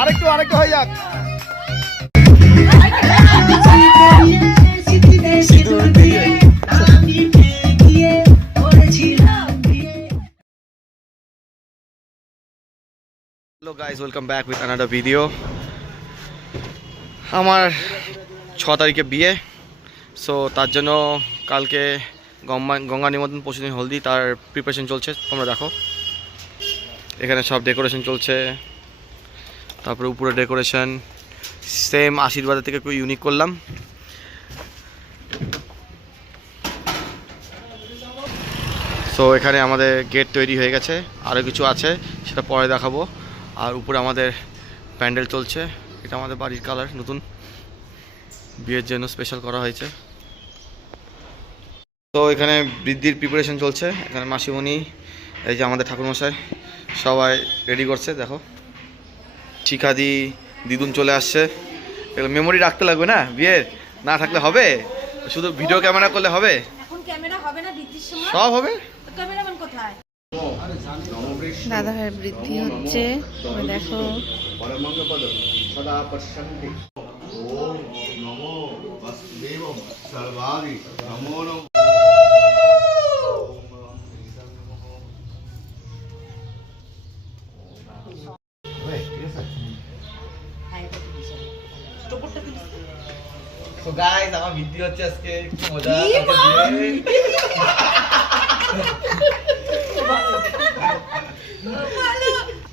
আরেকটু হয়ে যাক। Hello guys, welcome back with another video. আমার 6 তারিখে বিয়ে, সো তার জন্য কালকে গঙ্গা নিমন্ত্রণ পরশুদিন হলদি, তার প্রিপারেশন চলছে। তোমরা দেখো এখানে সব ডেকোরেশন চলছে, তারপরে উপরে ডেকোরেশন সেম আশীর্বাদের থেকে একটু ইউনিক করলাম। সো এখানে আমাদের গেট তৈরি হয়ে গেছে, আরও কিছু আছে সেটা পরে দেখাবো। আর উপরে আমাদের প্যান্ডেল চলছে, এটা আমাদের বাড়ির কালার, নতুন বিয়ের জন্য স্পেশাল করা হয়েছে। তো এখানে বৃদ্ধির প্রিপারেশন চলছে, এখানে মাসিমণি, এই যে আমাদের ঠাকুরমশাই সবাই রেডি করছে। দেখো শিখাদি দিদুন চলে আসছে। এগুলো মেমোরি রাখতে লাগবে না, বিয়ের না থাকলে হবে, শুধু ভিডিও ক্যামেরা করলে হবে? এখন ক্যামেরা হবে না, বৃদ্ধির সময় সব হবে। ক্যামেরাম্যান কোথায়? দাদা ভাইয়ের বৃদ্ধি হচ্ছে, দেখো। So guys, আমার বৃদ্ধি হচ্ছে আজকে, কি মজা।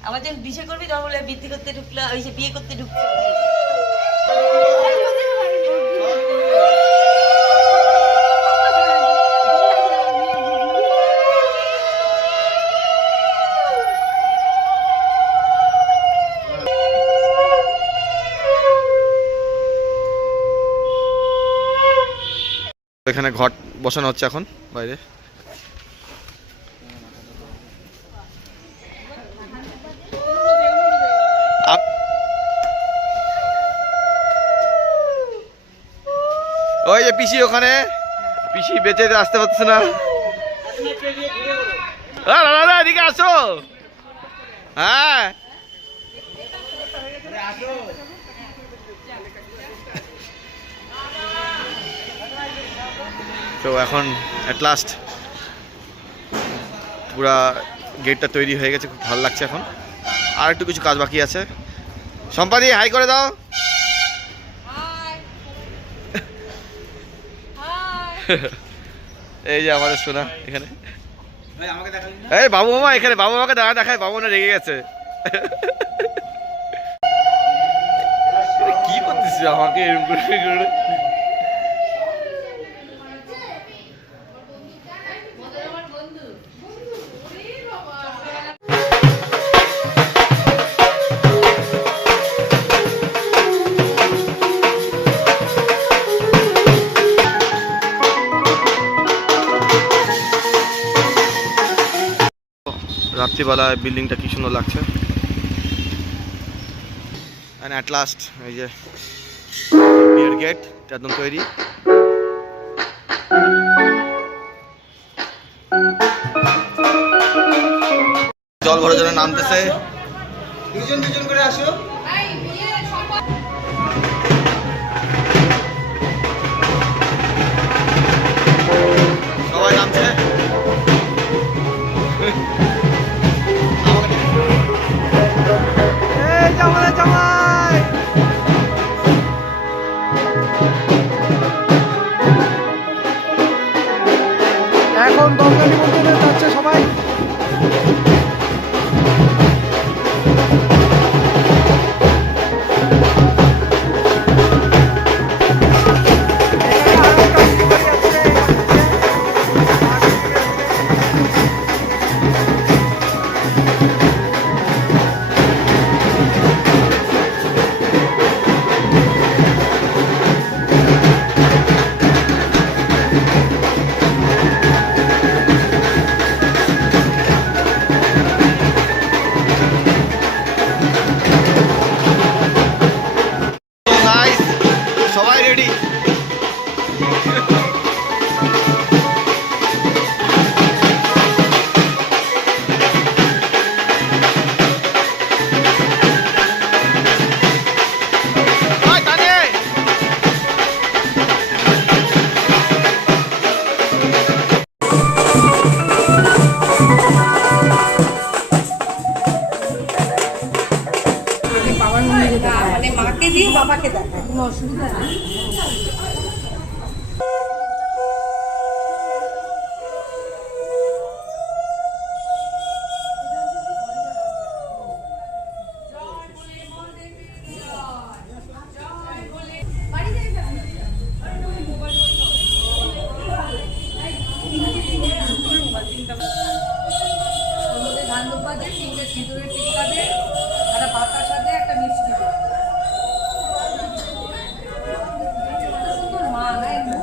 আমার যখন বিয়ে করবি তখন বলে বৃদ্ধি করতে ঢুকলো, ওই যে বিয়ে করতে ঢুকলো। এখানে ঘট বসানো হচ্ছে এখন বাইরে। ওই যে পিসি, ওখানে পিসি বেঁচে আসতে পারছে না। দাদা এদিকে আসো। হ্যাঁ তো এখন অ্যাট লাস্ট পুরা গেটটা তৈরি হয়ে গেছে, খুব ভালো লাগছে। এখন আর একটু কিছু কাজ বাকি আছে। সম্পাদি হাই করে দাও। এই যে আমাদের সোনা এখানে, এই বাবু মামা এখানে, বাবু মামাকে দেখায়, বাবু না রেগে গেছে। কি করতেছিস আমাকে এরকম করে? রাত্রিবেলায় বিল্ডিংটা কি সুন্দর লাগছে। অ্যান্ড অ্যাট লাস্ট এই যে বিয়ের গেট একদম তৈরি। জল ভরার জন্য নামতেছে, দুজন দুজন করে আসো। সবাই নামছে। এখন গঙ্গা নিমন্ত্রণে যাচ্ছে সবাই। না মানে মাকে দিয়ে বাবাকে দেখায় কোনো অসুবিধা নেই। ধান দোপা দিয়ে তিনটে সিঁদুরের টিক্কা দিয়ে একটা বাতাসা দিয়ে একটা মিষ্টি দিয়ে সুন্দর মা না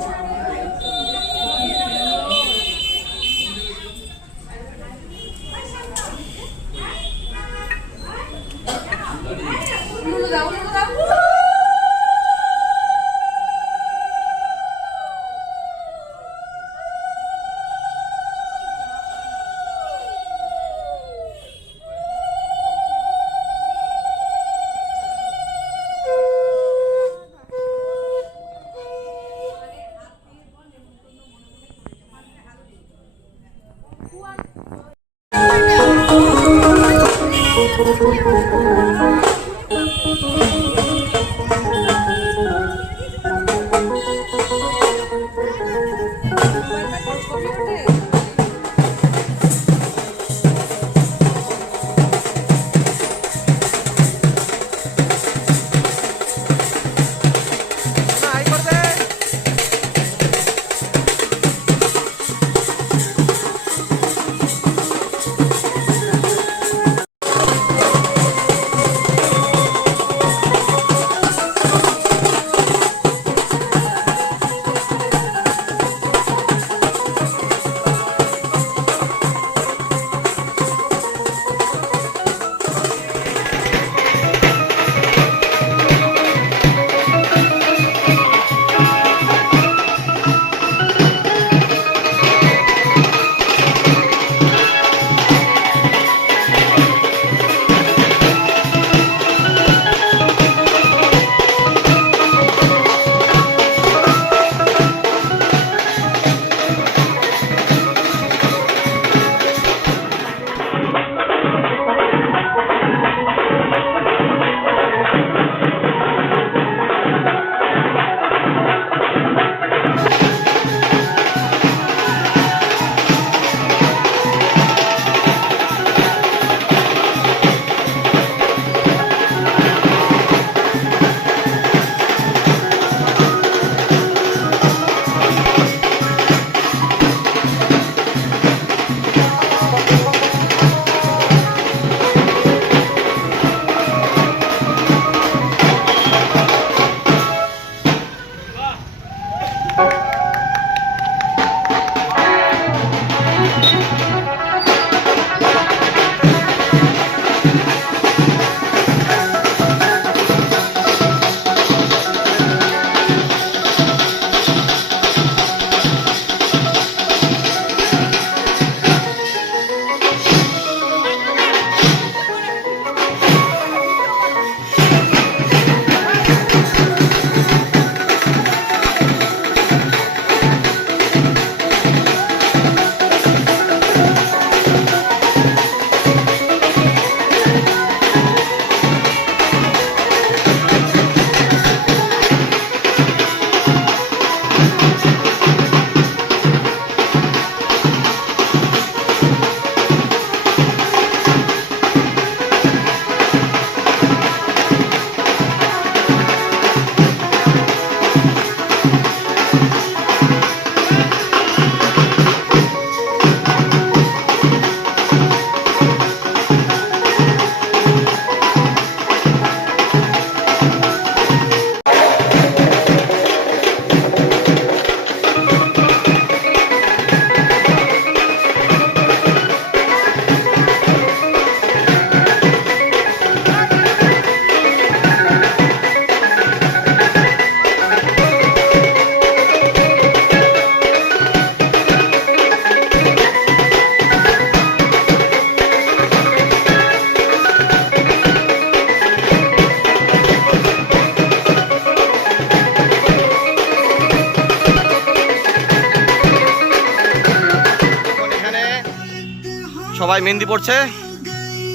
সবাই মেহেন্দি পড়ছে।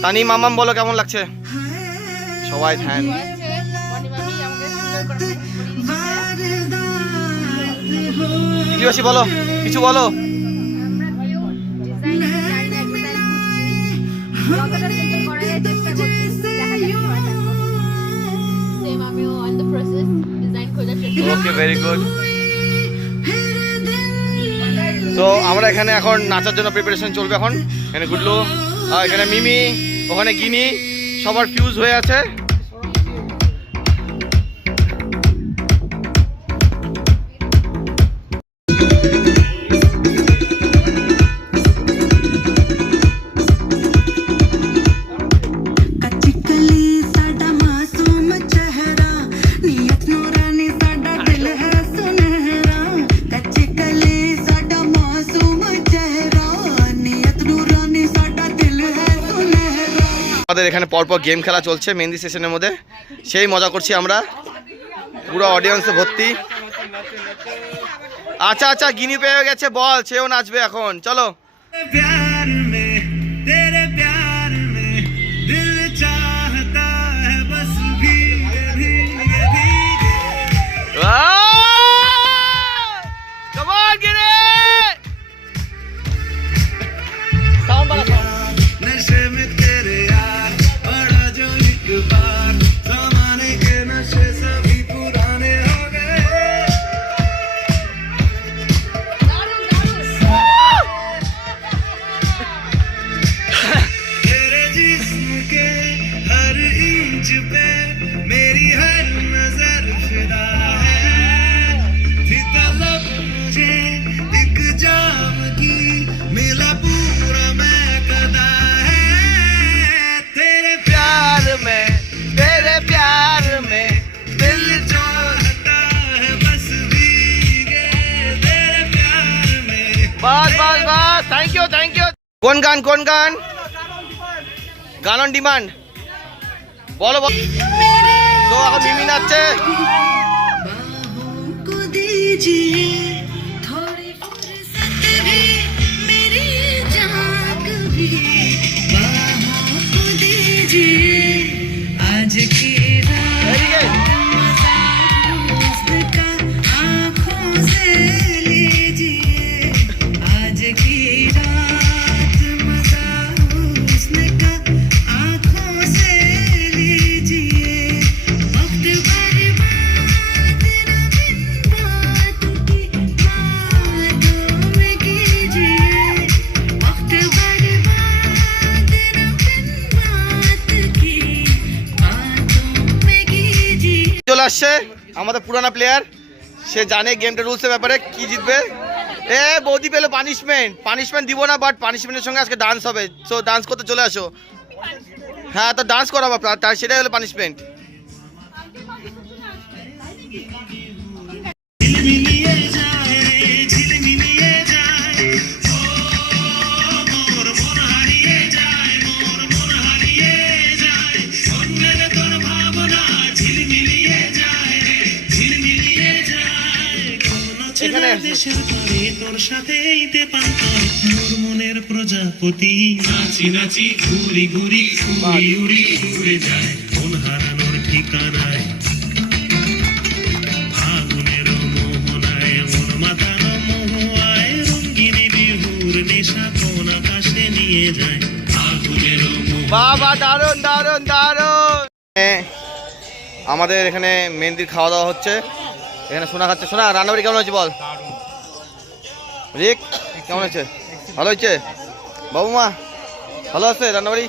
তানি মামাম বলো কেমন লাগছে? সবাই ধ্যান প্রিয়সী বলো, কিছু বলো। ওকে, ভেরি গুড। তো আমরা এখানে এখন নাচার জন্য প্রিপারেশন চলবে। এখন এখানে গুডলু, এখানে মিমি, ওখানে গিনি, সবার ফিউজ হয়ে আছে। আমাদের এখানে পরপর গেম খেলা চলছে মেহেন্দি সেশনের মধ্যে, সেই মজা করছি আমরা, পুরো অডিয়েন্সে ভর্তি। আচ্ছা আচ্ছা, গিনি পেয়ে গেছে বল, সেও নাচবে এখন, চলো। Thank you thank you. কোন গান, কোন গান? গান অন ডিমান্ড, বলো বলো। তো এখন মিমি নাচছে। চলে আসছে আমাদের পুরানা প্লেয়ার, সে জানে গেমটা রুলসের ব্যাপারে, কি জিতবে। এ বৌদি পেলো পানিশমেন্ট, পানিশমেন্ট দিব না, বাট পানিশমেন্টের সঙ্গে আজকে ডান্স হবে, সো ডান্স করতে চলে আসো। হ্যাঁ, তো ডান্স করাবো, তার সেটাই হলো পানিশমেন্ট। তোর সাথে মনের প্রজাপতি নাচি নাচি ঘুরি ঘুরি উড়ি উড়ি উড়ে যায় মন হারানোর ঠিকানায় ফাগুনের মোহনায় মন মাতানো মোহায় রঙ্গিনী বিহুর নেশা কোন আকাশে নিয়ে যায় ফাগুনের। বাবা দারুণ দারুণ দারুণ। আমাদের এখানে মেহেন্দির খাওয়া দাওয়া হচ্ছে, এখানে সোনা খাচ্ছে। সোনা, রান্নাবাড়ি কেমন হয়েছে বল? রিক কেমন হয়েছে? ভালো হয়েছে? বাবু মা ভালো আছে? রান্নাবাড়ি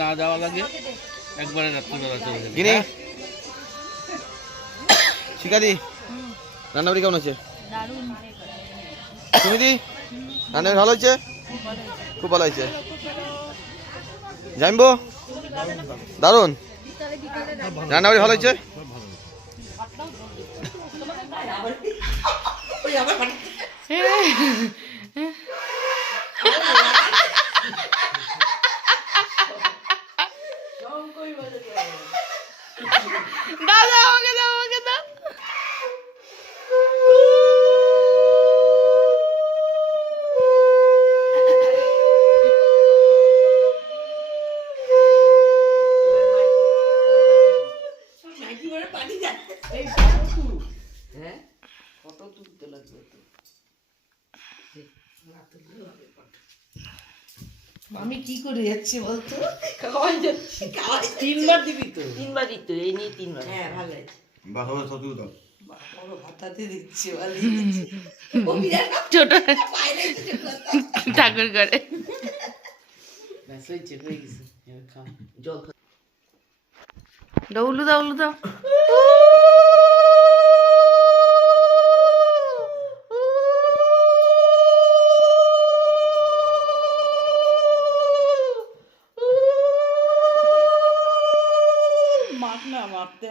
না যাওয়া লাগে একবারে রাত্রিবেলা চলে যাবে। গিনি, শিকাদি, রান্নাবাড়ি কেমন হয়েছে? তুমি দি, রান্নাবাড়ি ভালো হয়েছে? খুব ভালো হয়েছে। জানবো দারুণ, রান্নাবাড়ি ভালো হয়েছে। দাদা আমাকে দাও, আমাকে দাও। আমি কি করে যাচ্ছি বলতো? খাওয়াই যাচ্ছি। তিনবার দিবি তো? তিনবার দিত, এই নিয়ে তিনবার। হ্যাঁ, ভালো আছে। বড় হাতাতে দিচ্ছি, ভালোই দিচ্ছি। ও বিরাট ছোট বাইরে থেকে ঠাকুর করে। ব্যাস হয়েছে, হয়ে গেছে, এবার খাও। জল খা। দাও উলু দাও উলু দাও। মার না, মারতে